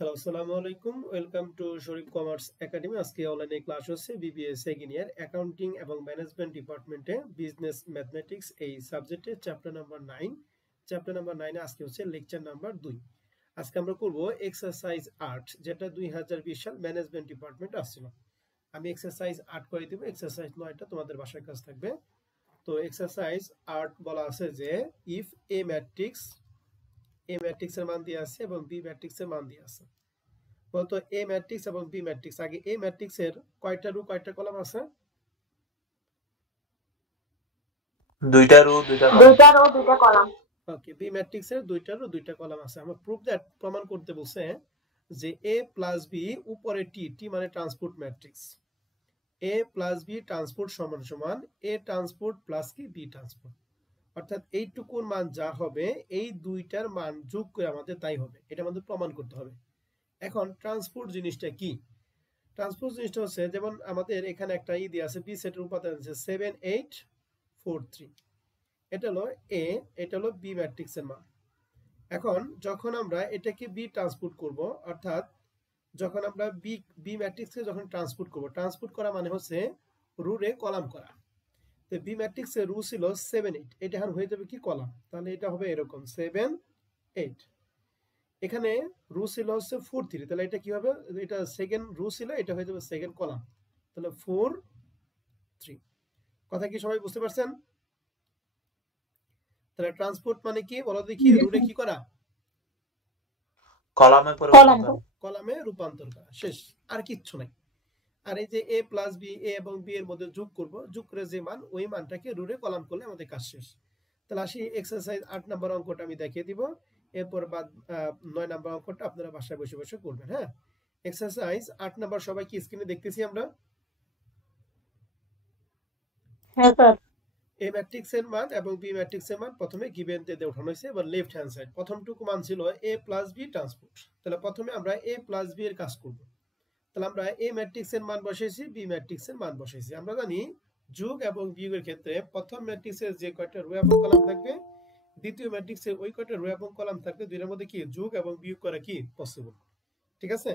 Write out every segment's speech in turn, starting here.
Hello, আসসালামু আলাইকুম। Welcome to Sharif commerce academy. আজকে অনলাইনে ক্লাস হচ্ছে বিবিএ সেকেন্ড ইয়ার অ্যাকাউন্টিং এবং ম্যানেজমেন্ট ডিপার্টমেন্টে বিজনেস ম্যাথমেটিক্স এই সাবজেক্টে চ্যাপ্টার নাম্বার 9। চ্যাপ্টার নাম্বার 9 আজকে হচ্ছে লেকচার নাম্বার 2। আজকে আমরা করব এক্সারসাইজ 8, যেটা 2020 সাল ম্যানেজমেন্ট ডিপার্টমেন্ট আসছিল। আমি এক্সারসাইজ 8 করে দিব, এক্সারসাইজ 9টা তোমাদের বাসায় কাজ থাকবে। তো এক্সারসাইজ 8 বলা আছে যে ইফ এ ম্যাট্রিক্সের মান দিয়ে আছে এবং বি ম্যাট্রিক্সের মান দিয়ে আছে। বলতো এ ম্যাট্রিক্স এবং বি ম্যাট্রিক্স, আগে এ ম্যাট্রিক্সের কয়টা রো কয়টা কলাম আছে? দুইটা রো দুইটা কলাম। ওকে, বি ম্যাট্রিক্সের দুইটা রো দুইটা কলাম আছে। আমরা প্রুফ দ্যাট প্রমাণ করতে বলছে যে এ প্লাস বি উপরে টি, টি মানে ট্রান্সপোর্ট ম্যাট্রিক্স, এ প্লাস বি ট্রান্সপোর্ট সমান সমান এ ট্রান্সপোর্ট প্লাস কি বি ট্রান্সপোর্ট। অর্থাৎ এইটুকুর মান যা হবে এই দুইটার মান যোগ করে আমাদের তাই হবে, এটা আমাদের প্রমাণ করতে হবে। এখন ট্রান্সপোর্ট জিনিসটা কি? ট্রান্সপোজ জিনিসটা হচ্ছে, যেমন আমাদের এখানে একটা ই দিয়ে আছে, বি সেটের উপাদান আছে 7 8 4 3, এটা হলো এ, এটা হলো বি ম্যাট্রিক্সের মান। এখন যখন আমরা এটাকে বি ট্রান্সপোর্ট করব, অর্থাৎ যখন আমরা বি ম্যাট্রিক্সকে যখন ট্রান্সপোর্ট করব, ট্রান্সপোর্ট করা মানে হচ্ছে রুরে কলাম করা। তো বি ম্যাট্রিক্সের রু ছিল 7 8, এটা এখন হয়ে যাবে কি কলাম, তাহলে এটা হবে এরকম 7 8। এখানে রু ছিল হচ্ছে 4 3, তাহলে এটা কি হবে, এটা সেকেন্ড রু ছিল, এটা হয়ে যাবে সেকেন্ড কলাম, তাহলে 4 3। কথা কি সবাই বুঝতে পারছেন? তাহলে ট্রান্সপোর্ট মানে কি বলো দেখি, রুটে কি করা, কলামে রূপান্তর করা, শেষ, আর কিচ্ছু নাই। আর এই যে এ প্লাস বি, এ এবং বি এর মধ্যে যোগ করব, যোগ করে যে মান, ওই মানটাকে রুটে কলাম করলে আমাদের কাজ শেষ। তাহলে আসি এক্সারসাইজ 8 নাম্বার অঙ্কটা আমি দেখিয়ে দিব, এরপর বাদ 9 নাম্বার অঙ্কটা আপনারা বাসায় বসে বসে করবেন। হ্যাঁ, এক্সারসাইজ 8 নাম্বার সবাই কি স্ক্রিনে দেখতেছি আমরা? হ্যাঁ স্যার। এ ম্যাট্রিক্সের মান এবং বি ম্যাট্রিক্সের মান প্রথমে গিভেন দিয়ে উঠানো হয়েছে। এবার লেফট হ্যান্ড সাইড প্রথমটুকু মান ছিল এ প্লাস বি ট্রান্সপোর্ট, তাহলে প্রথমে আমরা এ প্লাস বি এর কাজ করব। তাহলে আমরা এ ম্যাট্রিক্সের মান বসাইছি, বি ম্যাট্রিক্সের মান বসাইছি। আমরা জানি যোগ এবং বিয়োগের ক্ষেত্রে প্রথম ম্যাট্রিক্সের যে কয়টা রো এবং কলাম থাকবে, দ্বিতীয় ম্যাট্রিক্সের ওই কয়টা রো এবং কলাম থাকবে, দুইটার মধ্যে কি যোগ এবং বিয়োগ করা কি পসিবল। ঠিক আছে,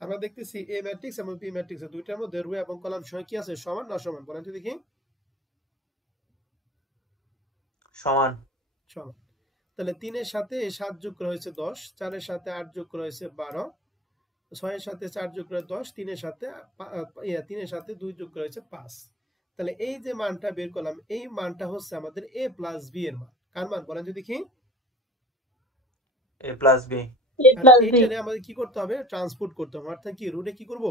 আমরা দেখতেছি এ ম্যাট্রিক্স এবং বি ম্যাট্রিক্সের দুইটার মধ্যে রো এবং কলাম সংখ্যা কি আছে, সমান না সমান? বলেন তো দেখি। সমান। সমান। তাহলে 3 এর সাথে 7 যোগ করা হয়েছে 10, 4 এর সাথে 8 যোগ করা হয়েছে 12, 6 এর সাথে 4 যোগ করা 10, 3 এর সাথে 2 যোগ করা হয়েছে 5। তাহলে এই যে মানটা বের করলাম, এই মানটা হচ্ছে আমাদের a প্লাস b এর মান। কার মান বলেন তো দেখি? a plus b। এইটারে আমাদের কি করতে হবে, ট্রান্সপোর্ট করতে হবে। অর্থাৎ কি রুটে কি করব,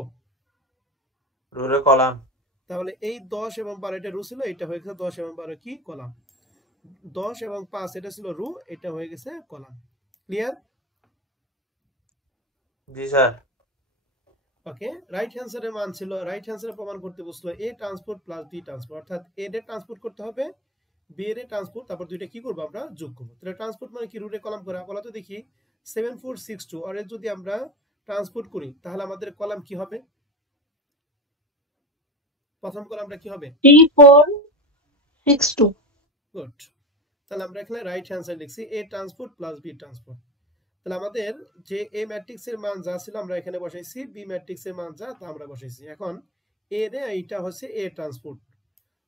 রুরে কলাম। তাহলে এই 10 এবং 12 এটা রু ছিল, এটা হয়ে গেছে 10 এবং 12 কি কলাম, 10 এবং 5 এটা ছিল রু, এটা হয়ে গেছে কলাম। ক্লিয়ার? জি স্যার। ওকে, রাইট হ্যান্ডসারের মান ছিল, রাইট হ্যান্ডসারে প্রমাণ করতে বসলো এ ট্রান্সপোর্ট প্লাস বি ট্রান্সপোর্ট, অর্থাৎ এ রে ট্রান্সপোর্ট করতে হবে, বি এর ট্রান্সপোর্ট, তারপর দুইটা কি করব আমরা যোগ করব। তাহলে ট্রান্সপোর্ট মানে কি, রুটে কলাম করা। বলা তো দেখি 7462 আর এর যদি আমরা ট্রান্সপোর্ট করি তাহলে আমাদের কলাম কি হবে, প্রথম কলামটা কি হবে? 3462। গুড। তাহলে আমরা এখানে রাইট হ্যান্ড সাইড লিখছি এ ট্রান্সপোর্ট প্লাস বি ট্রান্সপোর্ট। তাহলে আমাদের যে এ ম্যাট্রিক্সের মান যা ছিল আমরা এখানে বসাইছি, বি ম্যাট্রিক্সের মান যা তা আমরা বসাইছি। এখন এ রে এইটা হচ্ছে এ ট্রান্সপোর্ট,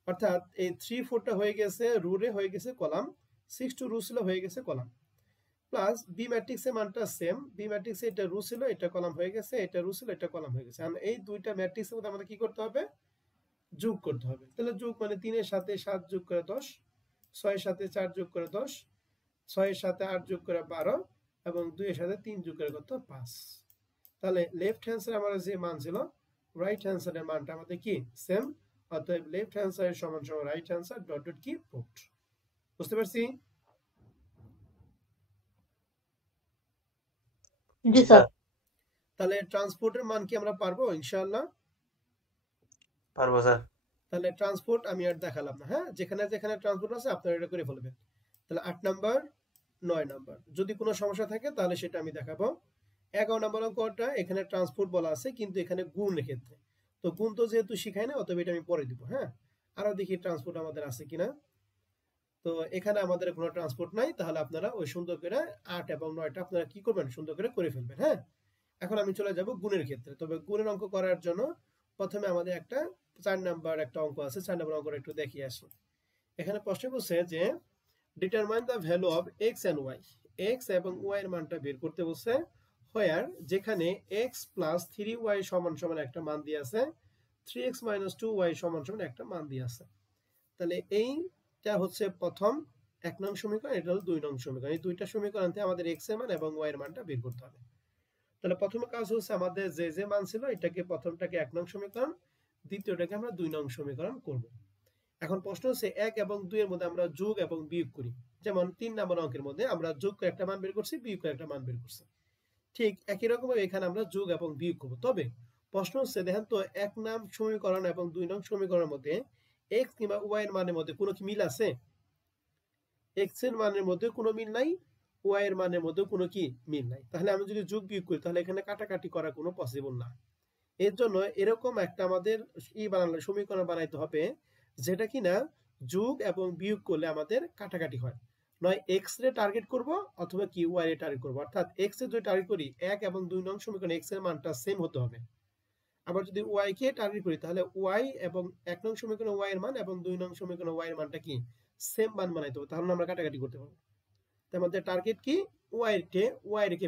অর্থাৎ এই 3 4টা হয়ে গেছে রু রে, হয়ে গেছে কলাম, 6 টু রু ছিল, হয়ে গেছে কলাম, প্লাস বি ম্যাট্রিক্সের মানটা সেম, বি ম্যাট্রিক্সে এটা রু ছিল, এটা কলাম হয়ে গেছে, এটা রু ছিল, এটা কলাম হয়ে গেছে। এখন এই দুইটা ম্যাট্রিক্সের মধ্যে আমাদের কি করতে হবে, যোগ করতে হবে। তাহলে যোগ মানে 3 এর সাথে 7 যোগ করে 10, 6 এর সাথে 4 যোগ করে 10, 6 এর সাথে 8 যোগ করে 12 এবং 2 এর সাথে 3 যোগ করে কত 5। তাহলে লেফট হ্যান্ড সাইড আমাদের যে মান ছিল, রাইট হ্যান্ড সাইডের মানটা আমাদের কি সেম, অতএব লেফট হ্যান্ড সাইড সমান সমান right hand side dot dot কি পুট। বুঝতে পারছি? জি স্যার। তাহলে ট্রান্সপোর্টের মান কি আমরা পারবো ইনশাআল্লাহ? পারবো স্যার। তাহলে ট্রান্সপোর্ট আমি আর দেখালাম না, হ্যাঁ, যেখানে যেখানে ট্রান্সপোর্ট আছে আপনারা এটা করে ফেলবেন। তাহলে 8 নাম্বার 9 নাম্বার, যদি কোনো সমস্যা থাকে তাহলে সেটা আমি দেখাবো। 11 নাম্বার অঙ্কটা এখানে ট্রান্সপোর্ট বলা আছে, কিন্তু এখানে গুণের ক্ষেত্রে, তো গুণ তো যেহেতু শিখাই না, অতএব এটা আমি পরে দিব। হ্যাঁ, আরো দেখি ট্রান্সপোর্ট আমাদের আছে কিনা। তো এখানে আমাদের কোনো ট্রান্সপোর্ট নাই, তাহলে আপনারা ওই সুন্দর করে 8 এবং 9টা আপনারা কি করবেন, সুন্দর করে ফেলবেন। হ্যাঁ, এখন আমি চলে যাব গুণের ক্ষেত্রে। তবে গুণের অঙ্ক করার জন্য প্রথমে আমাদের একটা 4 নাম্বার একটা অঙ্ক আছে, 4 নাম্বার অঙ্কটা একটু দেখিয়ে আসি। এখানে প্রশ্ন করছে যে determine the value of x and y, x এবং ওয়াই এর মানটা বের করতে বলছে, হোয়ার যেখানে এক্স প্লাস 3y সমান সমান একটা মান দিয়ে আছে, 3x মাইনাস 2y সমান সমান একটা মান দিয়ে আছে। তাহলে এইটা হচ্ছে প্রথম 1 নং সমীকরণ, এটা হলো 2 নং সমীকরণ। এই দুইটা সমীকরণ থেকে আমাদের x এর মান এবং y এর মানটা বের করতে হবে। তাহলে প্রথম কাজ হচ্ছে আমাদের যে মান ছিল এটাকে প্রথমটাকে 1 নং সমীকরণ, দ্বিতীয়টাকে আমরা 2 নং সমীকরণ করব। এখন প্রশ্ন হচ্ছে 1 এবং 2 এর মধ্যে আমরা যোগ এবং বিয়োগ করি। যেমন 3 নম্বর অঙ্কের মধ্যে আমরা যোগ করে একটা মান বের করছি, বিয়োগ করে একটা মান বের করছি। ঠিক একই রকম ভাবে এখানে আমরা যোগ এবং বিয়োগ করব। তবে প্রশ্ন হচ্ছে দেখেন তো 1 নং সমীকরণ এবং 2 নং সমীকরণের মধ্যে x কিংবা y এর মানের মধ্যে কোনো কি মিল আছে? x এর মানের মধ্যে কোনো মিল নাই, y এর মানের মধ্যে কোনো কি মিল নাই। তাহলে আমি যদি যোগ বিয়োগ করি তাহলে এখানে কাটাকাটি করা কোনো পসিবল না। এর জন্য এরকম একটা আমাদের বানালে সমীকরণ বানাইতে হবে যেটা কিনা যোগ এবং বিয়োগ করলে আমাদের কাটাকাটি হয়। নয় x রে টার্গেট করব অথবা কি y রে টার্গেট করব। অর্থাৎ x এর যদি টার্গেট করি 1 এবং 2 নং সমীকরণে x এর মানটা সেম হতে হবে। আবার যদি y কে টার্গেট করি তাহলে y এবং 1 নং সমীকরণে y এর মান এবং 2 নং সমীকরণে y এর মানটা কি সেম মান বানাইতে হবে, তাহলে আমরা কাটাকাটি করতে পারবো। তার মধ্যে টার্গেট কি y কে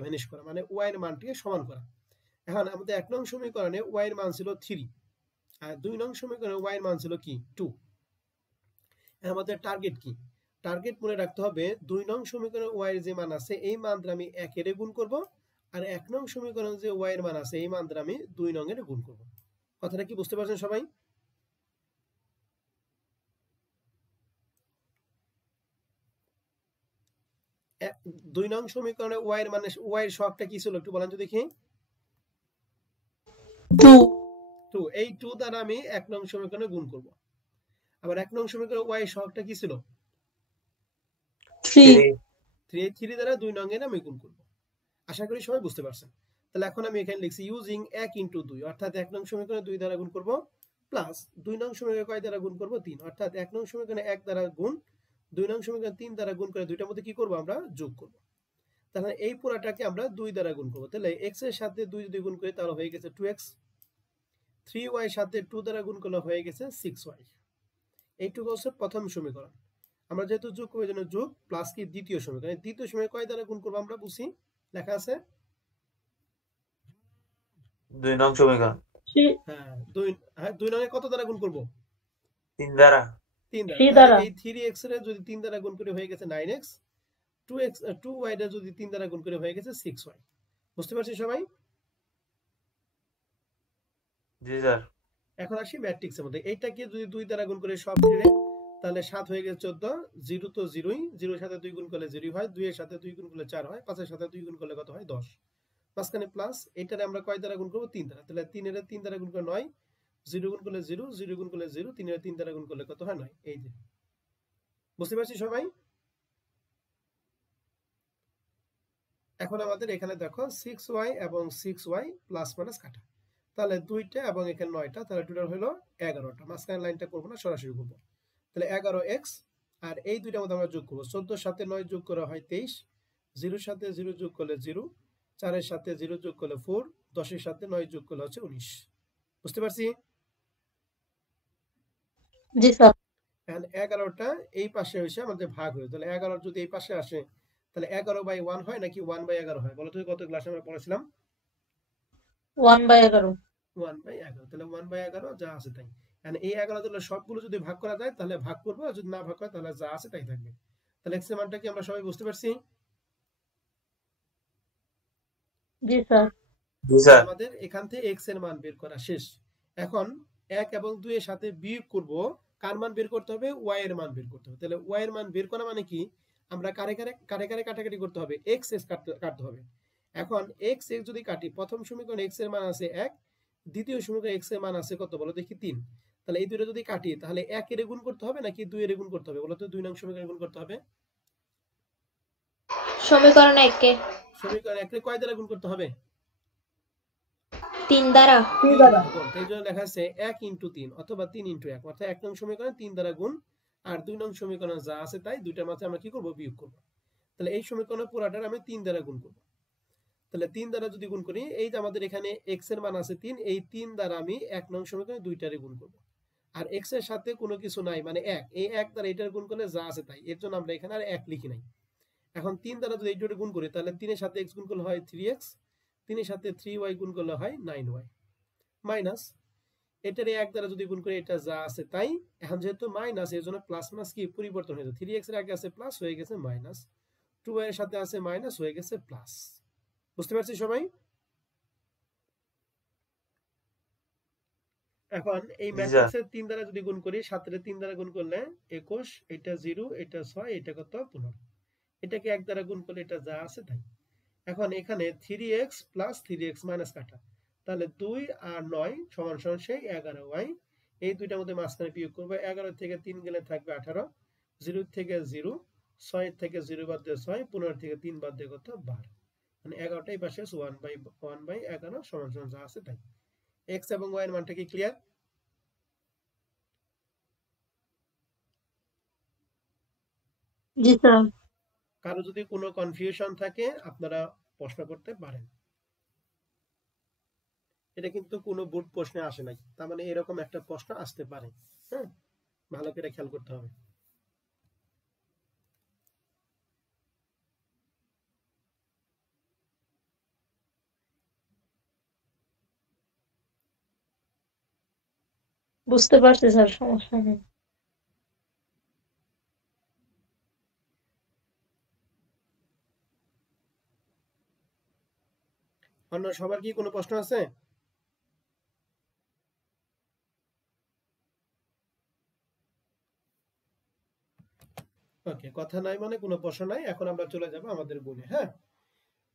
ভ্যানিশ করা, মানে y এর মানটিকে সমান করা। এখন আমাদের 1 নং সমীকরণে y এর মান ছিল 3 আর 2 নং সমীকরণে y এর মান ছিল কি 2। আমাদের টার্গেট কি? টার্গেট মনে রাখতে হবে 2 নং সমীকরণে y এর যে মান আছে এই মান দ্বারা আমি 1 এর গুণ করব, আর 1 নং সমীকরণে যে y এর মান আছে এই মান দ্বারা আমি 2 নং এর গুণ করব। কথাটা কি বুঝতে পারছেন সবাই? দুই নং সমীকরণে y এর মানে y এর সহগটা কি ছিল একটু বলেন তো দেখি। 2। এই 2 দ্বারা আমি 1 নং সমীকরণে গুণ করব। আবার 1 নং সমীকরণে y এর সহগটা কি ছিল? 3 3 3 দ্বারা 2 নং এর আমি গুণ করব। আশা করি সবাই বুঝতে পারছেন। তাহলে এখন আমি এখানে লিখছি ইউজিং 1 * 2, অর্থাৎ 1 নং সমীকরণে 2 দ্বারা গুণ করব প্লাস 2 নং সমীকরণে কয় দ্বারা গুণ করব 3, অর্থাৎ 1 নং সমীকরণে 1 দ্বারা গুণ, 2 নং সমীকরণে 3 দ্বারা গুণ করে দুইটার মধ্যে কি করব আমরা যোগ করব। তাহলে এই পুরাটাকে আমরা 2 দ্বারা গুণ করব। তাহলে x এর সাথে 2 যদি গুণ করি তাহলে হয়ে গেছে 2x, 3y এর সাথে 2 দ্বারা গুণ করলে হয়ে গেছে 6y। এইটুকু হচ্ছে প্রথম সমীকরণ। আমরা যেহেতু যোগ করব এজন্য যোগ প্লাস কি দ্বিতীয় সমীকরণ। দ্বিতীয় সমীকরণ কয় দ্বারা গুণ করব আমরা বুঝি, লেখা আছে 2 নং সমীকরণ। হ্যাঁ 2 নং এ কত দ্বারা গুণ করব? 3 দ্বারা। 3 3 দ্বারা। দ্বারা। এই 3x এর যদি 3 দ্বারা গুণ করে হয়ে গেছে 9x, 2y এর যদি 3 দ্বারা গুণ করে হয়ে গেছে 6y। বুঝতে পারছি সবাই? জি স্যার। এখন আসি ম্যাট্রিক্সের মধ্যে। এইটাকে যদি 2 দ্বারা গুণ করে সব ছেড়ে তাহলে 7 হয়ে গেছে 14, 0 তো 0ই, 0 এর সাথে 2 গুণ করলে 0 হয়, 2 এর সাথে 2 গুণ করলে 4 হয়, 5 এর সাথে 2 গুণ করলে কত হয় 10। মাঝখানে প্লাস, এটারে আমরা কয় দ্বারা গুণ করব 3 দ্বারা। তাহলে 3 এর 3 দ্বারা গুণ করলে 9, 0 গুণ করলে 0, 0 গুণ করলে 0, 3 এর 3 দ্বারা গুণ করলে কত হয় 9। এই যে বুঝতে পারছি সবাই? এখন আমাদের এখানে দেখো 6y এবং 6y প্লাস মাইনাস কাটা, তাহলে 2টা এবং এখানে 9টা, তাহলে টোটাল হলো 11টা। মাঝখানে লাইনটা করব না, সরাসরি করব। তাহলে 11x আর এই দুইটার মধ্যে আমরা যোগ করব। 14 এর সাথে 9 যোগ করা হয় 23, 0 এর সাথে 0 যোগ করলে 0, 4 এর সাথে 0 যোগ করলে 4, 10 এর সাথে 9 যোগ করলে হচ্ছে 19। বুঝতে পারছি? জি স্যার। এখন 11টা এই পাশে এসে আমাদের ভাগ হয়ে, তাহলে 11 যদি এই পাশে আসে তাহলে 11/1 হয় নাকি 1/11 হয়? বলো তো কত ক্লাসে আমরা পড়েছিলাম? 1/11। 1/11, তাহলে 1/11 যা আছে তাই। এখন এই 11 তাহলে সবগুলো যদি ভাগ করা যায় তাহলে ভাগ করবো, আর যদি না ভাগ করে তাহলে যা আছে তাই থাকবে। তাহলে x এর মানটা কি আমরা সবাই বুঝতে পারছি? জি স্যার। জি স্যার। আমাদের এখান থেকে x এর মান বের করা শেষ। এখন 1 এবং 2 এর সাথে বিয়োগ করব, কার মান বের করতে হবে? y এর মান বের করতে হবে। তাহলে y এর মান বের করা মানে কি, আমরা কারে কাটাকাটি করতে হবে, x কাটতে হবে। এখন x যদি কাটি, প্রথম সমীকরণে x এর মান আছে 1, দ্বিতীয় সমীকরণে x এর মান আছে কত বলো দেখি 3। তাহলে এই দুটো যদি কাটি তাহলে 1 এর গুণ করতে হবে নাকি 2 এর গুণ করতে হবে? বলো তো 2 নং সমীকরণে গুণ করতে হবে। সমীকরণ 1 কে সমীকরণ 1 এর কয় দ্বারা গুণ করতে হবে? 3 দ্বারা। এই জন্য লেখা আছে 1 * 3 অথবা 3 * 1, অর্থাৎ 1 নং সমীকরণে 3 দ্বারা গুণ, আর 2 নং সমীকরণে যা আছে তাই দুইটার মাঝে আমরা কি করব বিয়োগ করব। তাহলে এই সমীকরণে পুরাটার আমি 3 দ্বারা গুণ করব। তাহলে 3 দ্বারা যদি গুণ করি, এই যে আমাদের এখানে x এর মান আছে 3, এই 3 দ্বারা আমি 1 নং সমীকরণে দুইটারে গুণ করব। আর x এর সাথে কোনো কিছু নাই, মানে 1, এই 1 দ্বারা এটার গুণ করলে যা আছে তাই, এর জন্য আমরা এখানে আর 1 লিখি নাই। এখন 3 দ্বারা যদি এইটারে গুণ করি, তাহলে 3 এর সাথে x গুণ করলে হয় 3x, 3 এর সাথে 3y গুণ করলে হয় 9y, মাইনাস এটারে 1 দ্বারা যদি গুণ করি, এটা যা আছে তাই। এখন যেহেতু মাইনাস, এর জন্য প্লাস মাইনাস কি পরিবর্তন হয়ে যায়, 3x এর আগে আছে প্লাস, হয়ে গেছে মাইনাস, 2y এর সাথে আছে মাইনাস, হয়ে গেছে প্লাস। বুঝতে পারছি সবাই? এখন এই ম্যাট্রিক্সের 3 দ্বারা যদি গুণ করি, 7 এর 3 দ্বারা গুণ করলে 21, এটা 0, এটা 6, এটা কত 15, এটাকে 1 দ্বারা গুণ করলে এটা যা আছে তাই। এখন এখানে 3x প্লাস 3x মাইনাস কাটা, তাহলে 2 আর 9 সমান সমান সেই 11y। এই দুইটার মধ্যে মাঝখানে বিয়োগ করবো, 11 থেকে 3 গেলে থাকবে 18, 0 থেকে 0, 6 থেকে 0 বাদ দিয়ে 6, 15 থেকে 3 বাদ দিয়ে কত 12, মানে 11টাই পাশে 1/11 সমান সমান যা আছে তাই। x এবং y এর মানটা কি ক্লিয়ার? জি স্যার। কারো যদি কোনো কনফিউশন থাকে আপনারা প্রশ্ন করতে পারেন। এটা কিন্তু কোনো বোর্ড প্রশ্নে আসে নাই, তার মানে এরকম একটা প্রশ্ন আসতে পারে। হ্যাঁ, ভালো করে খেয়াল করতে হবে। বুঝতে পারছি স্যার, সমস্যা নেই। অন্য সবার কি কোনো প্রশ্ন আছে? ওকে, কথা নাই মানে কোনো প্রশ্ন নাই। এখন আমরা চলে যাব আমাদের গুণে। হ্যাঁ,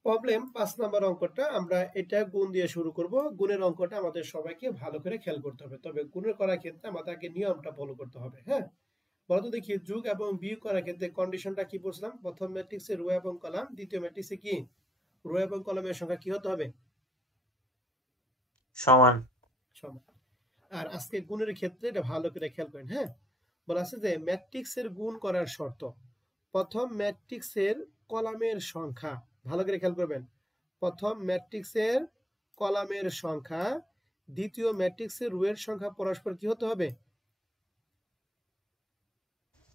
প্রবলেম 5 নাম্বার অঙ্কটা আমরা এটা গুণ দিয়ে শুরু করব। গুণের অঙ্কটা আমাদের সবাইকে ভালো করে খেয়াল করতে হবে, তবে গুণের করার ক্ষেত্রে আমাদেরকে নিয়মটা ফলো করতে হবে। হ্যাঁ, বলতো দেখি, যোগ এবং বিয়োগ করার ক্ষেত্রে কন্ডিশনটা কি পড়ছিলাম? প্রথম ম্যাট্রিক্সে রো এবং কলাম, দ্বিতীয় ম্যাট্রিক্সে কি রো এবং কলামের সংখ্যা কি হতে হবে? সমান। সমান। আর আজকে গুণের ক্ষেত্রে এটা ভালো করে খেয়াল করেন। হ্যাঁ, বলা আছে যে ম্যাট্রিক্সের গুণ করার শর্ত, প্রথম ম্যাট্রিক্সের কলামের সংখ্যা, ভালো করে খেয়াল করবেন, প্রথম ম্যাট্রিক্সের কলামের সংখ্যা দ্বিতীয় ম্যাট্রিক্সের রো এর সংখ্যা পরস্পর কি হতে হবে?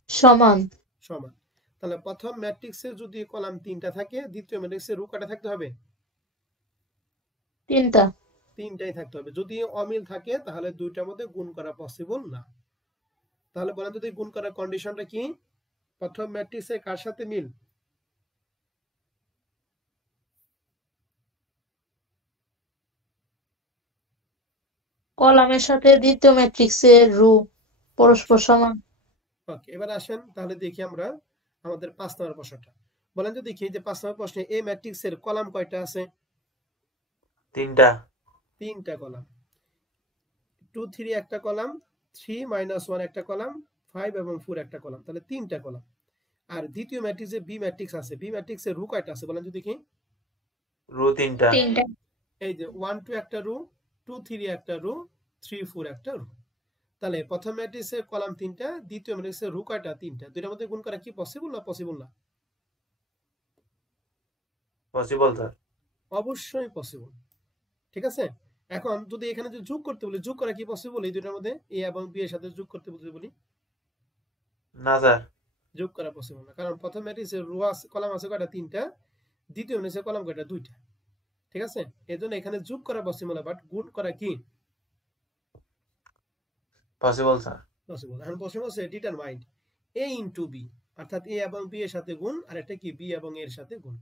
সমান। সমান। তাহলে প্রথম ম্যাট্রিক্সের যদি কলাম 3টা থাকে, দ্বিতীয় ম্যাট্রিক্সের রো কয়টা থাকতে হবে? 3টা। 3টাই থাকতে হবে। যদি অমিল থাকে তাহলে দুইটার মধ্যে গুণ করা পসিবল না। তাহলে বলেন যদি গুণ করার কন্ডিশনটা কি? প্রথম ম্যাট্রিক্সে কার সাথে মিল? কলামের সাথে দ্বিতীয় ম্যাট্রিক্সের রো পরস্পর সমান। ওকে, এবার আসেন তাহলে দেখি আমরা আমাদের 5 নম্বর প্রশ্নটা। বলেন তো দেখি যে 5 নম্বর প্রশ্নে এই ম্যাট্রিক্সের কলাম কয়টা আছে? 3টা। 3টা কলাম। 2 3 একটা কলাম, 3 - 1 একটা কলাম, 5 এবং 4 একটা কলাম, তাহলে 3টা কলাম। আর দ্বিতীয় ম্যাট্রিক্সে বি ম্যাট্রিক্স আছে, বি ম্যাট্রিক্সের রো কয়টা আছে বলেন তো দেখি? রো 3টা। 3টা। এই যে 1 2 একটা রো, 2 3 একটা রো, 3 4 একটা রো। তাহলে প্রথম ম্যাট্রিক্সের কলাম 3টা, দ্বিতীয় ম্যাট্রিক্সের রো কয়টা? 3টা। দুইটার মধ্যে গুণ করা কি পসিবল না পসিবল না? Possible sir. অবশ্যই পসিবল। ঠিক আছে, এখন যদি এখানে যদি যোগ করতে বলি, যোগ করা কি পসিবল এই দুইটার মধ্যে? এ এবং বি এর সাথে যোগ করতে বলি, না স্যার। যোগ করা পসিবল না, কারণ প্রথম ম্যাট্রিক্সের রো আছে, কলাম আছে কয়টা? 3টা, দ্বিতীয় ম্যাট্রিক্সের কলাম কয়টা? 2টা। ঠিক আছে, এজন্য এখানে যোগ করা পসিবল না, বাট গুণ করা কি পসিবল স্যার। পসিবল। এখন প্রশ্ন হচ্ছে ডিটারমাইন্ড এ ইনটু বি, অর্থাৎ এ এবং বি এর সাথে গুণ, আর একটা কি বি এবং এর সাথে গুণ।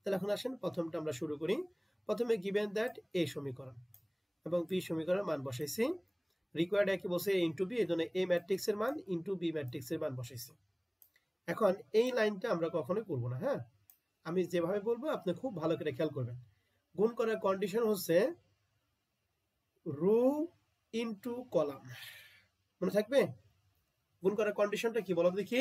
তাহলে এখন আসেন প্রথমটা আমরা শুরু করি। প্রথমে গিভেন দ্যাট এ সমীকরণ এবং বি সমীকরণের মান বসাইছি, রিকোয়ার্ড একই বসে এ ইনটু বি, এজন্য এ ম্যাট্রিক্সের মান ইনটু বি ম্যাট্রিক্সের মান বসাইছি। এখন এই লাইনটা আমরা কখনোই করব না। হ্যাঁ, আমি যেভাবে বলবো আপনি খুব ভালো করে খেয়াল করবেন। গুণ করার কন্ডিশন হচ্ছে রো ইনটু কলাম, মনে থাকবে? গুণ করার কন্ডিশনটা কি বলো দেখি?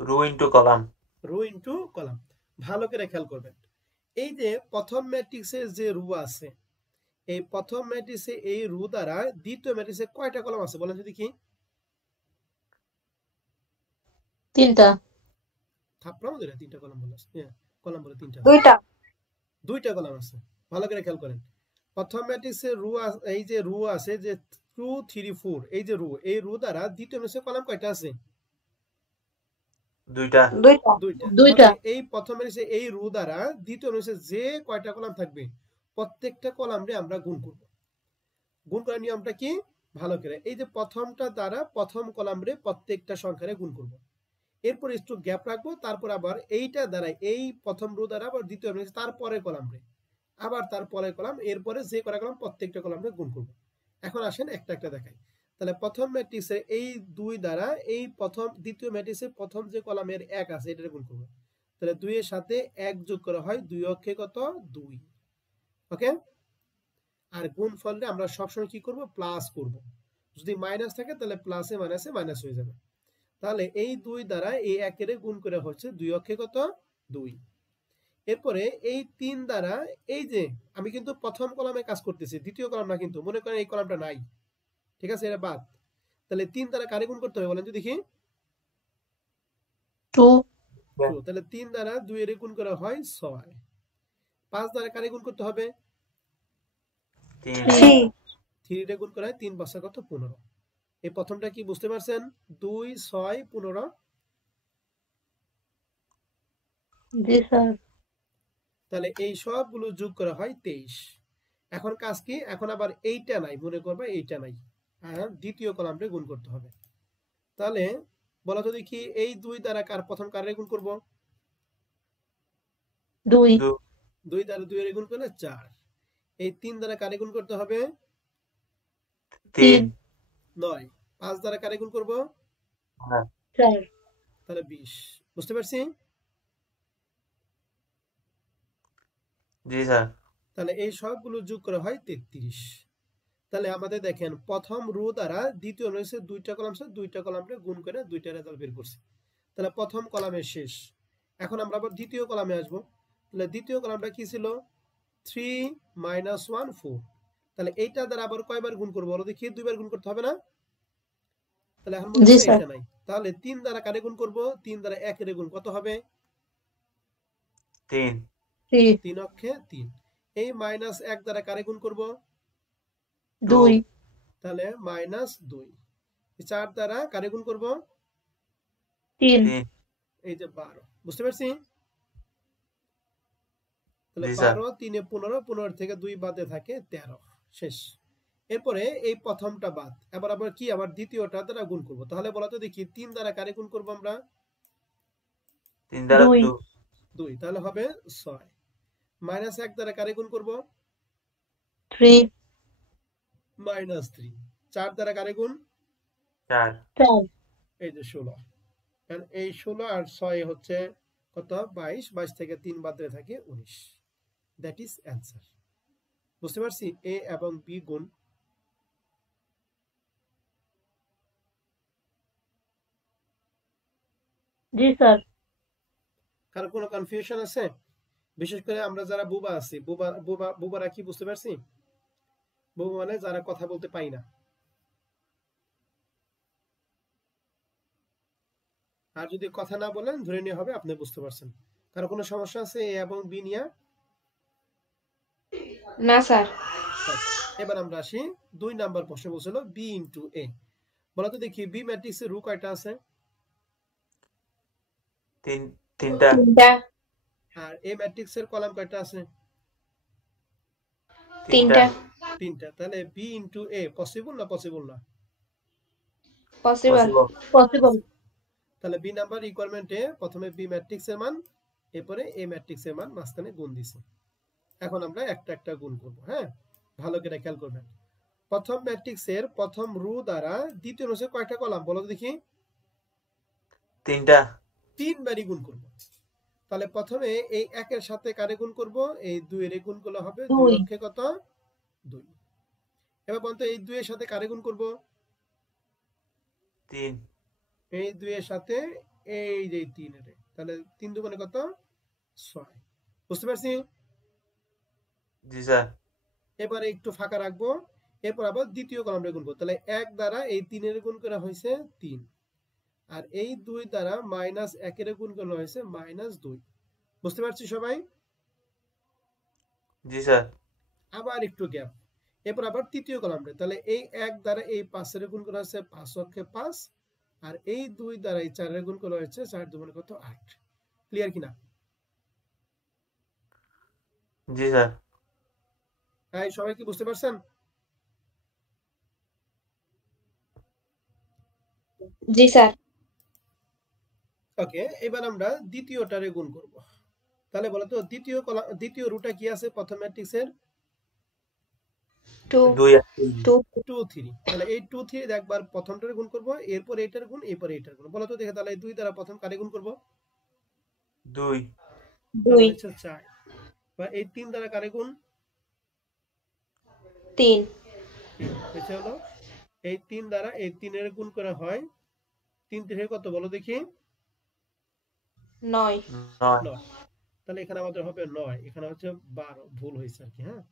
Row into column. Row into column. ভালো করে খেয়াল করবেন, এই যে প্রথম ম্যাট্রিক্সের যে রো আছে, এই প্রথম ম্যাট্রিক্সে এই রো দ্বারা দ্বিতীয় ম্যাট্রিক্সে কয়টা কলাম আছে বলেন যদি কি? 3টা। থাপড়াও দিলে তিনটা কলাম বলে কলাম বলে তিনটা আছে। দুইটা দুইটা কলাম আছে, ভালো করে খেয়াল করেন। প্রথম ম্যাট্রিক্সের রো এই যে রো আছে যে 2 3 4, এই যে রো, এই রো দ্বারা দ্বিতীয় ম্যাট্রিক্সের কলাম কয়টা আছে? দুইটা দুইটা দুইটা। দুইটা তাহলে এই প্রথম ম্যাট্রিক্সে এই রো দ্বারা দ্বিতীয় ম্যাট্রিক্সে যে কয়টা কলাম থাকবে প্রত্যেকটা কলামে আমরা গুণ করব। গুণ করার নিয়মটা কি? ভালো করে এই যে প্রথমটা দ্বারা প্রথম কলামে প্রত্যেকটা সংখ্যারে গুণ করব, এরপর একটু গ্যাপ রাখবো, তারপর আবার এইটা দ্বারা এই প্রথম রো দ্বারা আবার দ্বিতীয় ম্যাট্রিক্স তারপরে কলামে আবার তারপরে কলাম, এরপরে যে কয়টা কলাম প্রত্যেকটা কলামে গুণ করব। এখন আসেন একটা একটা দেখাই। তাহলে প্রথম ম্যাট্রিক্সে এই 2 দ্বারা এই প্রথম দ্বিতীয় ম্যাট্রিক্সে প্রথম যে কলামের 1 আছে এটা গুণ করব। তাহলে 2 এর সাথে 1 যোগ করা হয় 2 অক্ষে কত 2। ওকে, আর গুণফলটা আমরা সবসময় কি করব? প্লাস করব। যদি মাইনাস থাকে তাহলে প্লাসে মাইনাসে মাইনাস হয়ে যাবে। তাহলে এই 2 দ্বারা এই 1 এর গুণ করে হচ্ছে 2 অক্ষে কত 2। এরপরে এই 3 দ্বারা এই যে আমি কিন্তু প্রথম কলামে কাজ করতেছি, দ্বিতীয় কলাম না, কিন্তু মনে করেন এই কলামটা নাই, ঠিক আছে, এটা বাদ। তাহলে 3 দ্বারা কারে গুণ করতে হবে বলেন তো দেখি? 2 2। তাহলে 3 দ্বারা 2 এর গুণ করা হয় 6। 5 দ্বারা কারে গুণ করতে হবে? 3 3 3 এর গুণ করা হয় 3 5 কত 15। এই প্রথমটা কি বুঝতে পারছেন? 2 6 15। জি স্যার তাহলে এই সবগুলো যোগ করা হয় 23। এখন কাজ কি? এখন আবার এইটা নাই, মনে করবে এইটা নাই, আর দ্বিতীয় কলামটা গুণ করতে হবে। তাহলে বলা তো দেখি এই 2 দ্বারা প্রথম কারে গুণ করব? 2 2 দ্বারা 2 এর গুণ করলে 4। এই 3 দ্বারা কারে গুণ করতে হবে? 3 9। 5 দ্বারা কারে গুণ করব? 4 তাহলে 20। বুঝতে পারছি? জি স্যার তাহলে এই সবগুলো যোগ করা হয় 33। তাহলে আমাদের দেখেন প্রথম রো দ্বারা দ্বিতীয় রয়েছে দুইটা কলাম, দুইটা কলামে গুণ করে দুইটা রেজাল্ট বের করছি। তাহলে প্রথম কলামের শেষ। এখন আমরা আবার দ্বিতীয় কলামে আসবো। তাহলে দ্বিতীয় কলামটা কি ছিল? 3 - 1 4। তাহলে এইটা দ্বারা আবার কয়বার গুণ করবো বলো দেখি? 2 বার গুণ করতে হবে না? তাহলে এখন মনে জি করো স্যার এটা নাই, তাহলে 3 দ্বারা কারে গুণ করব? 3 দ্বারা 1 এর গুণ কত হবে? 3 3 3 অক্ষে 3। এই -1 দ্বারা কারে গুণ করব? 2 তাহলে -2। 4 দ্বারা কারে গুণ করব? 3 3 এই যে 12। বুঝতে পারছি? তাহলে জি স্যার 12 3 এ 15, 15 থেকে 2 বাদে থাকে 13। শেষ। এরপরে এই প্রথমটা বাদ, আবার কি আবার দ্বিতীয়টা দ্বারা গুণ করব। তাহলে বলা তো দেখি 3 দ্বারা কারে গুণ করব আমরা? 3 দ্বারা 2 2। তাহলে হবে 6। -1 দ্বারা কারে গুণ করব? 3 -3। 4 দ্বারা কারে গুণ? 4 4 এই যে 16। কারণ এই 16 আর 6 হচ্ছে কত? 22। 22 থেকে 3 বাদে থাকে 19। That is answer. বুঝতে পারছি? এ এবং বি গুণ। জি স্যার কারো কোনো কনফিউশন আছে? বিশেষ করে আমরা যারা বুবা আছি, বুবারা কি বুঝতে পারছি? বুবা মানে যারা কথা বলতে পাই না। আর যদি কথা না বলেন ধরে নিয়ে হবে আপনি বুঝতে পারছেন। কারো কোনো সমস্যা আছে এ এবং বি নিয়ে? না স্যার। এবার আমরা আসি 2 নাম্বার প্রশ্ন। বলছিল বি ইনটু এ। বলা তো দেখি বি ম্যাট্রিক্সের রো কয়টা আছে? 3টা 3টা আর এ ম্যাট্রিক্সের কলাম কয়টা আছে? 3টা 3টা। তাহলে বি ইনটু এ পসিবল না পসিবল না? পসিবল। পসিবল তাহলে বি নাম্বার রিকোয়ারমেন্টে প্রথমে বি ম্যাট্রিক্সের মান, এরপরে এ ম্যাট্রিক্সের মান মাঝখানে গুণ দিছি। এখন আমরা একটা একটা গুণ করব। হ্যাঁ, ভালো করে খেয়াল করবেন। প্রথম ম্যাট্রিক্সের প্রথম রো দ্বারা দ্বিতীয় রোতে কয়টা কলাম বলো দেখি? 3টা 3 বারই গুণ করব। তাহলে প্রথমে এই 1 এর সাথে কারে গুণ করব? এই 2 এর গুণ করলে হবে 2 2 অক্ষে কত 2। এবার বলতো এই 2 এর সাথে কারে গুণ করব? 3 এই 2 এর সাথে এই যে 3 এর। তাহলে 3 দুগুণে কত 6। বুঝতে পারছি? জি স্যার এবারে একটু ফাঁকা রাখবো, এরপর আবার দ্বিতীয় কলামটা গুণ করব। তাহলে 1 দ্বারা এই 3 এর গুণ করা হয়েছে 3। আর এই 2 দ্বারা -1 এর গুণ করা হয়েছে -2। বুঝতে পারছি সবাই? জি স্যার। আবার একটু গ্যাপ, এরপর আবার তৃতীয় কলামটা, তাহলে এই 1 দ্বারা এই 5 এর গুণ করা হয়েছে 5 অক্ষে 5, আর এই 2 দ্বারা এই 4 এর গুণ করা হয়েছে 4 2 কত 8। ক্লিয়ার কিনা? জি স্যার। তাই সবাই কি বুঝতে পারছেন? জি স্যার। ওকে, এবার আমরা দ্বিতীয়টারে গুণ করব। তাহলে বলো তো দ্বিতীয় রুটা কি আছে প্রথম ম্যাট্রিক্সের? 2 2 আর 3। 2 2 3। তাহলে এই 2 3 একবার প্রথমটারে গুণ করব, এরপর এইটার গুণ, এরপর এইটার গুণ। বলো তো দেখে, তাহলে এই 2 দ্বারা প্রথম কারে গুণ করব? 2 তাহলে 2 হচ্ছে 4। বা এই 3 দ্বারা কারে গুণ? 3 3 হচ্ছে হলো এই 3 দ্বারা এই 3 এর গুণ করা হয় 3 3 কত বলো দেখি? 9 9 9। তাহলে এখানে আমাদের হবে 9, এখানে হচ্ছে 12, ভুল হয়েছে আর কি। হ্যাঁ,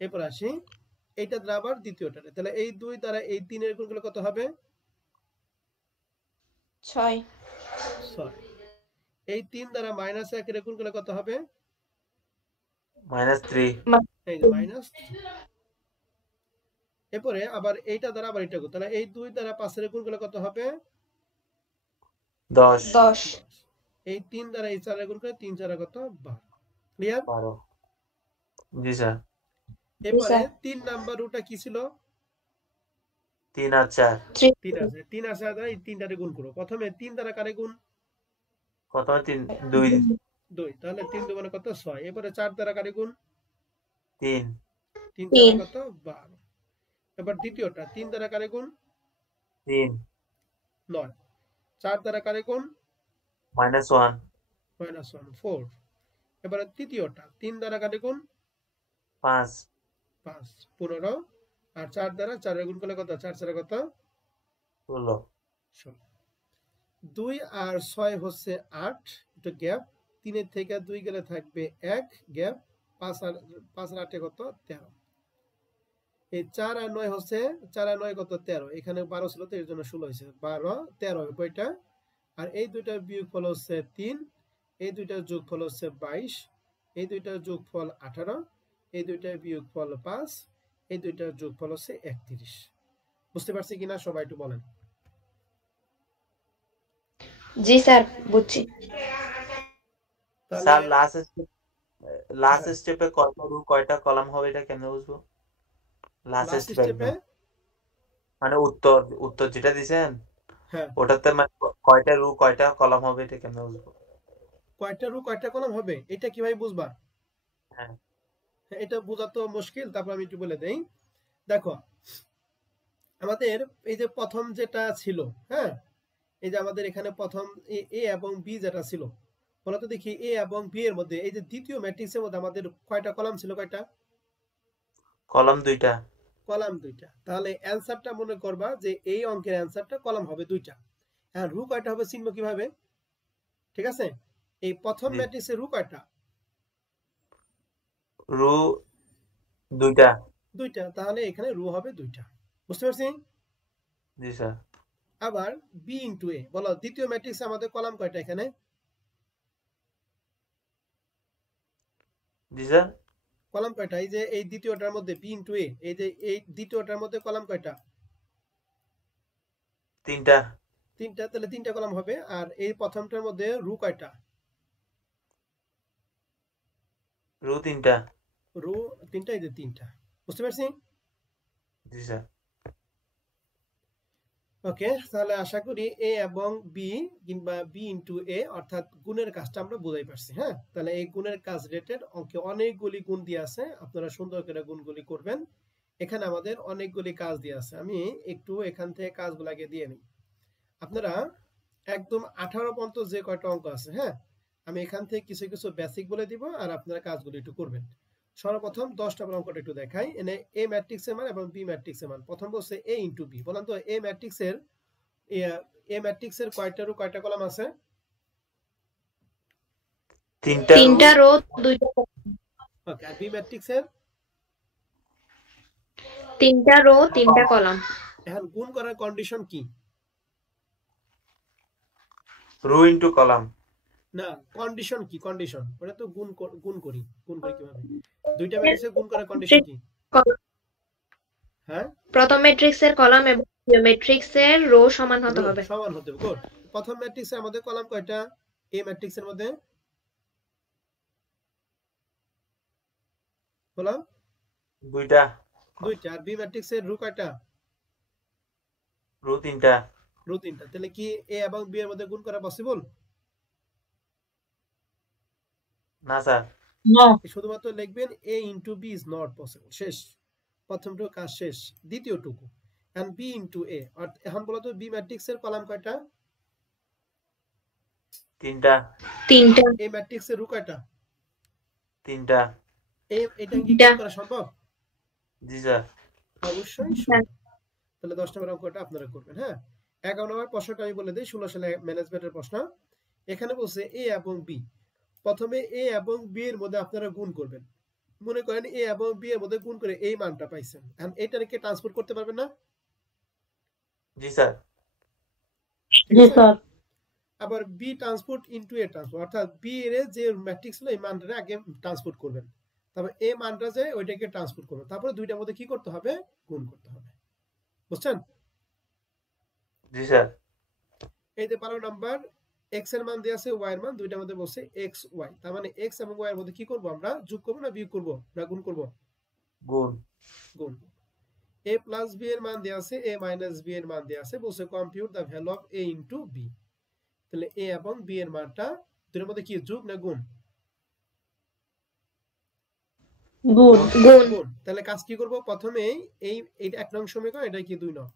এরপর আসি এইটা দ্বারা আবার দ্বিতীয়টারে, তাহলে এই 2 দ্বারা এই 3 এর গুণ করলে কত হবে? 6 6। এই 3 দ্বারা -1 এর গুণ করলে কত হবে? -3 এই যে -3। এরপরে আবার এইটা দ্বারা আবার এটা গুণ, তাহলে এই 2 দ্বারা 5 এর গুণ করলে কত হবে? 10 10 10। এই 3 দ্বারা এই 4 এর গুণ করলে 3 4 কত 12। ক্লিয়ার? 12। জি স্যার। জি এরপরে স্যার। 3 নাম্বার রুটা কি ছিল? 3 আর 4। 3 আছে, 3 আর 4 দ্বারা এই 3টারে গুণ করো। প্রথমে 3 দ্বারা কারে গুণ? প্রথমে 3 2 2। তাহলে 3 2 কত 6। এরপরে 4 দ্বারা কারে গুণ? 3 3 4 3 কত 12। এবার দ্বিতীয়টা 3 দ্বারা কারে গুণ? 3 9। 4 দ্বারা কারে গুণ? -1 -1 4। এবারে তৃতীয়টা 3 দ্বারা কারে গুণ? 5 5 15। আর 4 দ্বারা 4 এর গুণ করলে কত? 4 4 কত 16 16। 2 আর 6 হচ্ছে 8, একটু গ্যাপ। 3 এর থেকে 2 গেলে থাকবে 1 গ্যাপ। 5 আর 8 কত 13। এই 4 আর 9 হচ্ছে 4 আর 9 কত 13, এখানে 12 ছিল তো এর জন্য 16 হয়েছে। 12 13 হবে এটা। আর এই দুইটার বিয়োগফল হচ্ছে 3, এই দুইটার যোগফল হচ্ছে 22, এই দুইটার যোগফল 18, এই দুইটার বিয়োগফল 5, এই দুইটার যোগফল হচ্ছে 31। বুঝতে পারছি কিনা সবাই একটু বলেন। জি স্যার, বুঝছি। তাহলে স্যার লাস্ট হ্যাঁ, স্টেপে কয়টা রো কয়টা কলাম হবে এটা কেমনে বুঝবো? লাস্ট লাস্ট স্টেপে স্টেপে একদম মানে উত্তর যেটা দিছেন হ্যাঁ, ওটাতে মানে কয়টা রো কয়টা কলাম হবে এটা কেমনে বুঝবো? কয়টা রো কয়টা কলাম হবে এটা কিভাবে বুঝবা? হ্যাঁ। হ্যাঁ, এটা বোঝা তো মুশকিল, তারপর আমি একটু বলে দেই। দেখো, আমাদের এই যে প্রথম যেটা ছিল, হ্যাঁ, এই যে আমাদের এখানে প্রথম এ এবং বি যেটা ছিল, বলতো দেখি এ এবং বি এর মধ্যে এই যে দ্বিতীয় ম্যাট্রিক্সের মধ্যে আমাদের কয়টা কলাম ছিল? কয়টা কলাম 2টা। কলাম? 2টা। তাহলে অ্যানসারটা মনে করবা যে এই অঙ্কের অ্যানসারটা কলাম হবে 2টা। হ্যাঁ, রু কয়টা হবে চিনব কিভাবে? ঠিক আছে, এই প্রথম জি। ম্যাট্রিক্সের রু কয়টা? রো 2টা। 2টা। তাহলে এখানে রু হবে 2টা। বুঝতে পারছি? জি স্যার। আবার বি ইন্টু এ, বলো দ্বিতীয় ম্যাট্রিক্সে আমাদের কলাম কয়টা এখানে? জি স্যার। কলাম কয়টা? এই যে এই দ্বিতীয়টার মধ্যে বি ইন্টু এ, এই যে এই দ্বিতীয়টার মধ্যে কলাম কয়টা? 3টা। 3টা। তাহলে 3টা কলাম হবে। আর এই প্রথমটার মধ্যে রু কয়টা? রো 3টা। রু 3টা, এই যে 3টা। বুঝতে পারছি? জি স্যার। ওকে, তাহলে আশা করি এ এবং বি কিংবা বি ইন্টু এ অর্থাৎ গুণের কাজটা আমরা বুঝাই পারছি। হ্যাঁ, তাহলে এই গুণের কাজ রিলেটেড অঙ্কে অনেকগুলি গুণ দিয়ে আছে, আপনারা সুন্দর করে গুণগুলি করবেন। এখানে আমাদের অনেকগুলি কাজ দিয়ে আছে, আমি একটু এখান থেকে কাজগুলাকে দিয়ে নিই। আপনারা একদম 18 পর্যন্ত যে কয়টা অঙ্ক আছে, হ্যাঁ, আমি এখান থেকে কিছু কিছু বেসিক বলে দিব আর আপনারা কাজগুলো একটু করবেন। সর্বপ্রথম 10 নম্বর অঙ্কটা একটু দেখাই। এনে এ ম্যাট্রিক্সের মান এবং বি ম্যাট্রিক্সের মান। প্রথম বলছে এ ইন্টু বি। বলেন তো এ ম্যাট্রিক্সের কয়টা রো কয়টা কলাম আছে? 3টা রো। 3টা রো 2টা কলাম। ওকে, আর বি ম্যাট্রিক্সের? 3টা রো 3টা কলাম। এখন গুণ করার কন্ডিশন কি? Row into column. না, কন্ডিশন কি? কন্ডিশন ওটা তো গুণ করি কিভাবে? দুইটা ম্যাট্রিক্সের গুণ করার কন্ডিশন কি? হ্যাঁ, প্রথম ম্যাট্রিক্সের কলাম এবং দ্বিতীয় ম্যাট্রিক্সের রো সমান হতে রো হবে। সমান হতে হবে। গুড। প্রথম ম্যাট্রিক্সে আমাদের কলাম কয়টা? এ ম্যাট্রিক্সের মধ্যে কলাম দুইটা। দুইটা। আর বি ম্যাট্রিক্সের রো কয়টা? রো তিনটা। রো তিনটা। তাহলে কি এ এবং বি এর মধ্যে গুণ করা পসিবল? না স্যার। না, শুধুমাত্র লিখবেন a into b is not possible. শেষ, প্রথমটুকু কাজ শেষ। দ্বিতীয়টুকু and b into a। আর এখন বলো তো বি ম্যাট্রিক্সের কলাম কয়টা? তিনটা। তিনটা। এ ম্যাট্রিক্সের রো কয়টা? তিনটা। এটা কি গুণ করা সম্ভব? জি স্যার। অবশ্যই সম্ভব। তাহলে 10 নম্বর অঙ্কটা আপনারা করবেন। হ্যাঁ, 11 নম্বর প্রশ্নটা আমি বলে দিই, 16 সালে ম্যানেজমেন্টের প্রশ্ন। এখানে বলছে এ এবং বি। প্রথমে এ এবং বি এর মধ্যে আপনারা গুণ করবেন। মনে করেন এ এবং বি এর মধ্যে গুণ করে এই মানটা পাইছেন। এখন এইটাকে ট্রান্সফার করতে পারবেন না? জি স্যার। জি স্যার। আবার B transport into a transport, অর্থাৎ বি এর যে ম্যাট্রিক্স হলো এই মানটা আগে ট্রান্সপোর্ট করবেন, তারপর এ মানটা যে ওইটাকে ট্রান্সপোর্ট করবেন, তারপরে দুইটার মধ্যে কি করতে হবে? গুণ করতে হবে। বুঝছেন? জি স্যার। এই যে 12 নাম্বার, এক্স এর মান দেয়া আছে, ওয়াই এর মান, দুইটার মধ্যে বলছে এক্স ওয়াই। তার মানে এক্স এবং ওয়াই এর মধ্যে কি করব আমরা? যোগ করব না বিয়োগ করব না গুণ করব? গুণ। গুণ। a প্লাস বি এর মান দেয়া আছে, a মাইনাস বি এর মান দেয়া আছে, বলছে compute the value of a into b. তাহলে a এবং b এর মানটা দুটোর মধ্যে কি যোগ না গুণ? গুড। গুণ। তাহলে কাজ কি করব? প্রথমে এই এক নং সমীকরণ, এটা কি 2 নং।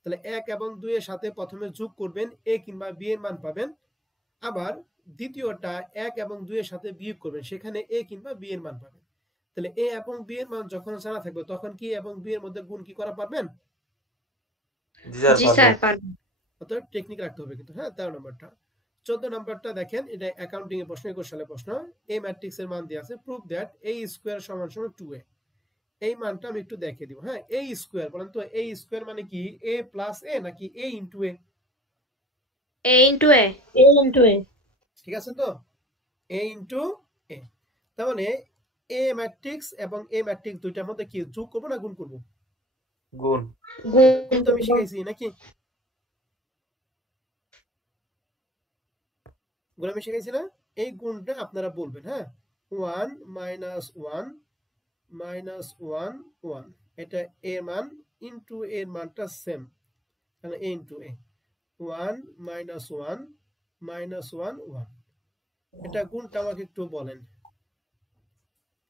তাহলে 1 এবং 2 এর সাথে প্রথমে যোগ করবেন, a কিংবা b এর মান পাবেন। আবার দ্বিতীয়টা 1 এবং 2 এর সাথে বিয়োগ করবেন, সেখানে a কিংবা b এর মান পাবেন। তাহলে a এবং b এর মান যখন জানা থাকবে তখন কি এবং b এর মধ্যে গুণ কি করা পারবেন? জি স্যার পারবেন। অতএব টেকনিক রাখতে হবে কিন্তু। হ্যাঁ, 13 নম্বরটা। 14 নম্বরটা দেখেন, এটা অ্যাকাউন্টিং এর প্রশ্ন, 21 সালের প্রশ্ন। a ম্যাট্রিক্স এর মান দেয়া আছে, প্রুভ দ্যাট a স্কয়ার সমান সমান 2a। এই মানটা আমি একটু দেখিয়ে দিব। হ্যাঁ, a স্কয়ার বলেন তো, a স্কয়ার মানে কি? a প্লাস a নাকি a into a? a into a। A into A. ঠিক আছে তো? a into a। তার মানে a ম্যাট্রিক্স এবং a ম্যাট্রিক্স দুইটার মধ্যে কি যোগ করব না গুণ করব? গুণ। গুণ তো আমি শিখাইছি নাকি? গুণ আমি শিখাইছি না? এই গুণটা আপনারা বলবেন। হ্যাঁ, 1 মাইনাস 1 মাইনাস 1 1, এটা এর মান ইনটু এর মানটা সেম, তাহলে a into a। 1 minus 1 minus 1 1, এটা গুণটা আমাকে একটু বলেন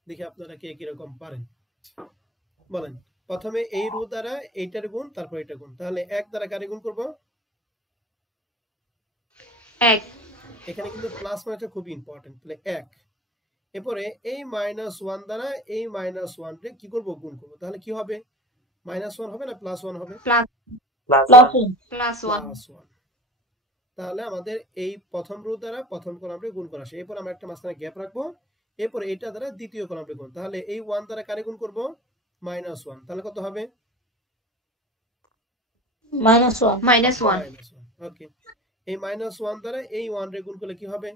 দেখি আপনারা কে কিরকম পারেন। বলেন। প্রথমে এই রো দ্বারা এইটার গুণ, তারপর এটা গুণ। তাহলে 1 দ্বারা কারে গুণ করব? 1। এখানে কিন্তু প্লাস মানটা খুব ইম্পর্টেন্ট। তাহলে 1। এরপরে এই মাইনাস 1 দ্বারা এই মাইনাস 1 কে কি করব? গুণ করব। তাহলে কি হবে? মাইনাস 1 হবে না প্লাস 1 হবে? Plus plus plus 1। Plus 1। Plus 1। তাহলে আমাদের এই প্রথম রো দ্বারা প্রথম কলামে গুণ করা শেষ। এরপর আমরা একটা মাঝখানে গ্যাপ রাখবো, এরপর এটা দ্বারা দ্বিতীয় কলামে গুণ। তাহলে এই 1 দ্বারা কারে গুণ করব? মাইনাস 1। তাহলে কত হবে? মাইনাস 1। মাইনাস 1। মাইনাস 1। ওকে, এই মাইনাস 1 দ্বারা এই 1 রে গুণ করলে কি হবে?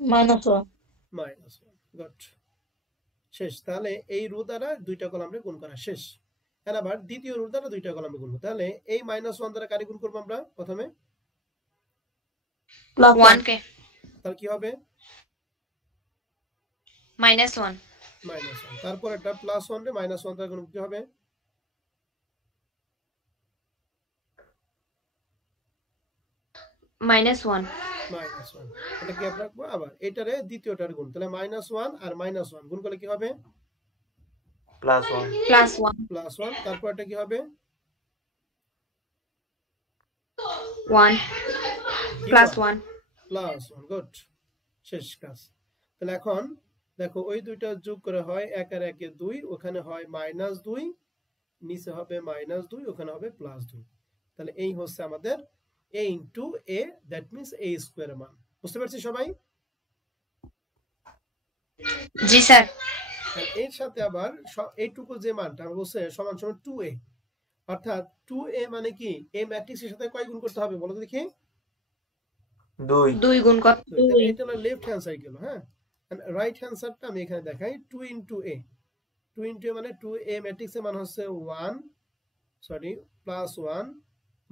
মাইনাস 1। মাইনাস 1। গুড। শেষ। তাহলে এই রো দ্বারা দুইটা কলামে গুণ করা শেষ। এখন আবার দ্বিতীয় রো দ্বারা দুইটা কলামে গুণ করব। তাহলে এই মাইনাস 1 দ্বারা কারে গুণ করব আমরা প্রথমে? প্লাস 1 কে। তাহলে কি হবে? মাইনাস 1। মাইনাস 1। তারপর এটা প্লাস 1 রে মাইনাস 1 দ্বারা গুণ কি হবে? মাইনাস 1। মাইনাস 1। এটা গ্যাপ রাখবো, আবার এটারে দ্বিতীয়টার গুণ। তাহলে মাইনাস 1 আর মাইনাস 1 গুণ করলে কি হবে? প্লাস 1। প্লাস 1। প্লাস 1। তারপর এটা কি হবে? 1 প্লাস 1। প্লাস 1। গুড। শেষ কাজ। তাহলে এখন দেখো, ওই দুইটা যোগ করে হয় 1 আর 1 এ 2, ওখানে হয় মাইনাস 2, নিচে হবে মাইনাস 2, ওখানে হবে প্লাস 2। তাহলে এই হচ্ছে আমাদের a into a, that means a square মান। বুঝতে পারছি সবাই? জি স্যার। এর সাথে আবার এইটুকু যে মানটা আমরা বলছে সমান সমান 2a, অর্থাৎ 2a মানে কি? a ম্যাট্রিক্সের সাথে কয় গুণ করতে হবে বলো তো দেখি? 2 2 গুণ কত? তাহলে 2 এটা হলো লেফট হ্যান্ড সাইড গেল। হ্যাঁ, রাইট হ্যান্ড সাইডটা আমি এখানে দেখাই 2 ইনটু a। 2 ইনটু a মানে 2a ম্যাট্রিক্সের মান হচ্ছে 1 সরি প্লাস 1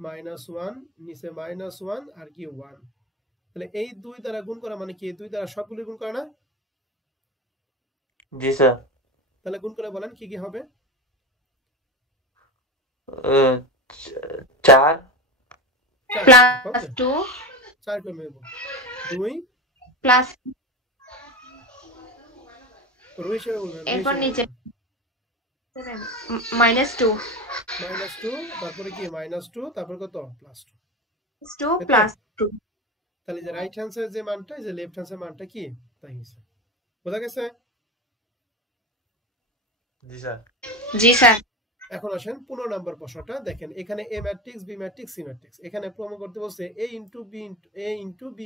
মাইনাস 1 নিচে মাইনাস 1 আর কি 1। তাহলে এই 2 দ্বারা গুণ করা মানে কি 2 দ্বারা সবগুলো গুণ করা না? জি স্যার। তাহলে গুণ করে বলেন কি কি হবে? 4 প্লাস 2 4 করে নেব 2 প্লাস রো হিসেবে বলবেন এরপর নিচে -2 মাইনাস 2 তারপরে কি মাইনাস 2 তারপর কত প্লাস 2 2 প্লাস 2। তাহলে যে রাইট হ্যান্ড সাইড যে মানটা যে লেফট হ্যান্ড সাইড মানটা কি তাই হইছে। বোঝা গেছে? জি স্যার। জি স্যার। এখন আসেন 15 নম্বর প্রশ্নটা দেখেন। এখানে a matrix b matrix c matrix এখানে প্রমাণ করতে বলছে a into b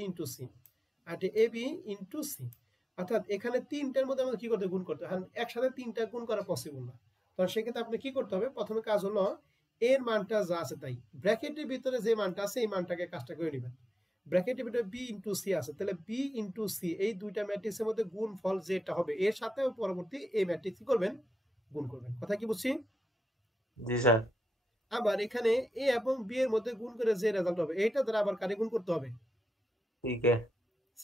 into c আর ab ইনটু c। অর্থাৎ এখানে তিনটার মধ্যে আমাদের কি করতে গুণ করতে হয়, একসাথে তিনটা গুণ করা পসিবল না। তো সেক্ষেত্রে আপনি কি করতে হবে, প্রথমে কাজ হলো এর মানটা যা আছে তাই ব্র্যাকেটের ভিতরে যে মানটা আছে এই মানটাকে কাজটা করে নেবেন। ব্র্যাকেটের ভিতরে b ইনটু c আছে, তাহলে b ইনটু c এই দুইটা ম্যাট্রিক্সের মধ্যে গুণফল যেটা হবে এর সাথে পরবর্তী a ম্যাট্রিক্স কি করবেন গুণ করবেন। কথা কি বুঝছি? জি স্যার। আবার এখানে a এবং b এর মধ্যে গুণ করে যে রেজাল্ট হবে এইটা দ্বারা আবার কারে গুণ করতে হবে ঠিক আছে। c।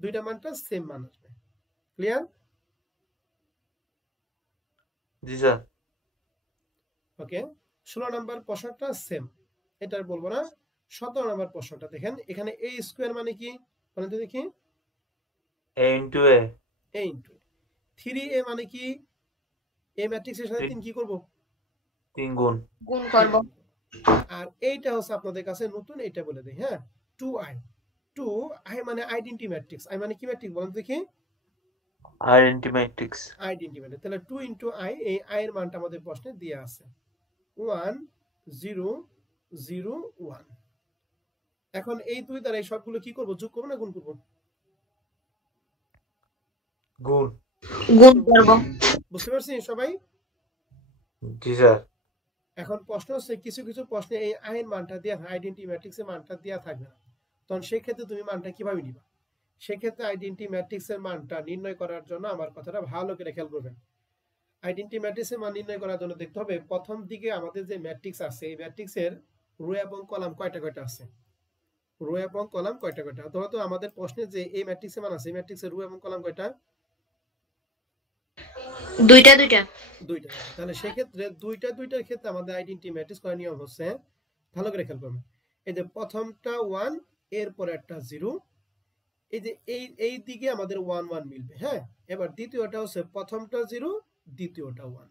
দুইটা মানটা সেম মান আসবে। ক্লিয়ার? জি স্যার। ওকে, 16 নম্বর প্রশ্নটা সেম, এটা আর বলবো না। 17 নম্বর প্রশ্নটা দেখেন। এখানে a স্কয়ার মানে কি বলেন তো দেখি? a into a a into 3a মানে কি? a ম্যাট্রিক্সের সাথে 3 কি করব 3 গুণ গুণ করব। আর এইটা হচ্ছে আপনাদের কাছে নতুন, এটা বলে দেই। হ্যাঁ, 2i 2i মানে আইডেন্টি ম্যাট্রিক্স। i মানে কি ম্যাট্রিক্স বলেন তো দেখি? Identity matrix. Identity matrix. তাহলে 2 ইনটু i, এই i এর মানটা আমাদের প্রশ্নে দেয়া আছে 1 0 0 1। এখন এই দুই দ্বারা এই সবগুলো কি করব যোগ করব না গুণ করব? গুণ। গুণ করব। বুঝতে পারছি সবাই? জি স্যার। এখন প্রশ্ন হচ্ছে কিছু কিছু প্রশ্নে এই i এর মানটা দেয়া আইডেন্টি ম্যাট্রিক্সের মানটা দেয়া থাকবে না, তখন সেই ক্ষেত্রে তুমি মানটা কিভাবে নিবা? সেক্ষেত্রে আইডেন্টি ম্যাট্রিক্সের মানটা নির্ণয় করার জন্য আমার কথাটা ভালো করে খেয়াল করবেন। আইডেন্টি ম্যাট্রিক্সের মান নির্ণয় করার জন্য দেখতে হবে প্রথম দিকে আমাদের যে ম্যাট্রিক্স আছে এই ম্যাট্রিক্সের রো এবং কলাম কয়টা কয়টা আছে। রো এবং কলাম কয়টা কয়টা, ধরো তো আমাদের প্রশ্নে যে এই ম্যাট্রিক্সের মান আছে এই ম্যাট্রিক্সের রো এবং কলাম কয়টা? দুইটা। দুইটা। তাহলে সেক্ষেত্রে দুইটার ক্ষেত্রে আমাদের আইডেন্টি ম্যাট্রিক্স করার নিয়ম হচ্ছে, ভালো করে খেয়াল করবেন, এই যে প্রথমটা 1 এরপরে একটা 0, এই যে এই দিকে আমাদের 1 1 মিলবে। হ্যাঁ, এবার দ্বিতীয়টা হচ্ছে প্রথমটা 0 দ্বিতীয়টা 1।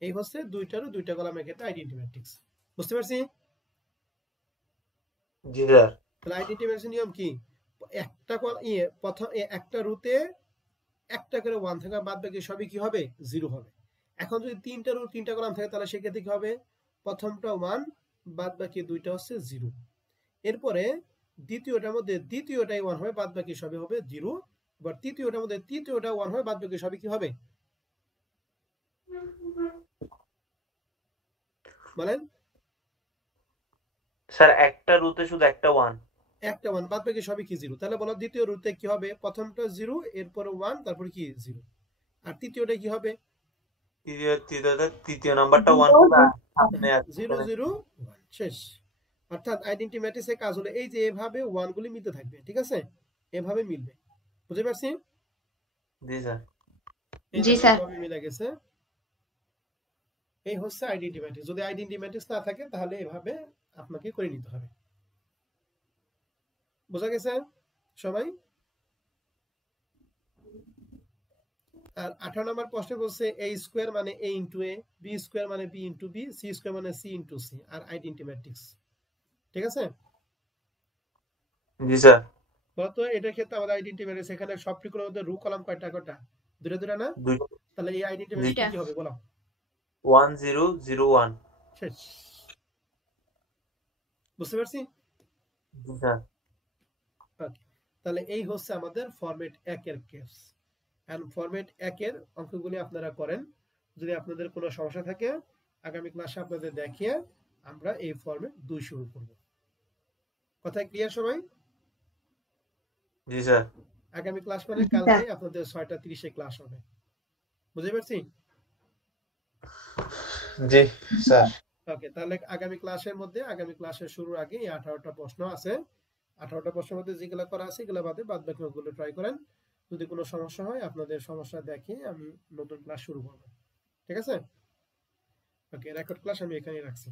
এই হচ্ছে দুইটারও দুইটা কলামের ক্ষেত্রে আইডেন্টি ম্যাট্রিক্স। বুঝতে পারছি? জি স্যার। তাহলে আইডেন্টি ম্যাট্রিক্সের নিয়ম কি? একটা প্রথম একটা রুতে একটা করে 1 থাকা বাদ বাকি সবই কি হবে 0 হবে। এখন যদি তিনটা রো তিনটা কলাম থাকে তাহলে সেক্ষেত্রে কি হবে? প্রথমটা 1 বাদ বাকি দুইটা হচ্ছে 0। এরপরে দ্বিতীয়টার মধ্যে দ্বিতীয়টাই 1 হবে বাদ বাকি সবই হবে 0। এবার তৃতীয়টার মধ্যে তৃতীয়টা 1 হবে বাদ বাকি সবই কি হবে বলেন? স্যার একটা রুতে শুধু একটা 1। একটা 1 বাদ বাকি সবই কি 0। তাহলে বলো দ্বিতীয় রুতে কি হবে? প্রথমটা 0 এরপরে 1 তারপর কি 0। আর তৃতীয়টা কি হবে? তৃতীয় নাম্বারটা 1 হবে সামনে আছে 0 0 1 শেষ। অর্থাৎ আইডেন্টি ম্যাট্রিক্সের কাজ হলো এই যে এভাবে 1 গুলি মিলতে থাকবে। ঠিক আছে, এভাবে মিলবে। বুঝতে পারছি? জি স্যার। জি স্যার। এভাবে মিলে গেছে। এই হচ্ছে আইডেন্টি ম্যাট্রিক্স। যদি আইডেন্টি ম্যাট্রিক্স না থাকে তাহলে এভাবে আপনাকে করে নিতে হবে। বোঝা গেছে সবাই? আর 18 নম্বর প্রশ্নে বলছে a স্কয়ার মানে a into a, b square মানে b into b, c square মানে c ইনটু c আর আইডেন্টি ম্যাট্রিক্স। ঠিক আছে? জি স্যার। বলতো এটার ক্ষেত্রে আমাদের আইডেন্টি ম্যাট্রিক্স এখানে সব ট্রিগুলোর মধ্যে রো কলাম কয়টা কয়টা? দুটো না? দুই। তাহলে এই আইডেন্টি ম্যাট্রিক্স কি হবে বলো? 1 0 0 1। শেষ। বুঝতে পারছি? জি স্যার। ওকে, তাহলে এই হচ্ছে আমাদের ফরম্যাট 1 এর কেস। এন্ড ফরম্যাট 1 এর অঙ্কগুলি আপনারা করেন। যদি আপনাদের কোনো সমস্যা থাকে আগামী ক্লাসে আপনাদের দেখিয়ে আমরা এই ফরম্যাট 2 শুরু করব। কথা ক্লিয়ার সবাই? জি স্যার। আগামী ক্লাস মানে কালকে আপনাদের 6:30 ক্লাস হবে, বুঝতে পারছি? জি স্যার। ওকে, তাহলে আগামী ক্লাসের শুরুর আগে 18টা প্রশ্ন আছে। 18টা প্রশ্নের মধ্যে যেগুলো করা আছে এগুলো বাদে বাদ বাকিগুলো ট্রাই করেন। যদি কোনো সমস্যা হয় আপনাদের সমস্যা দেখে আমি নতুন ক্লাস শুরু করব, ঠিক আছে? ওকে, রেকর্ড ক্লাস আমি এখানেই রাখছি।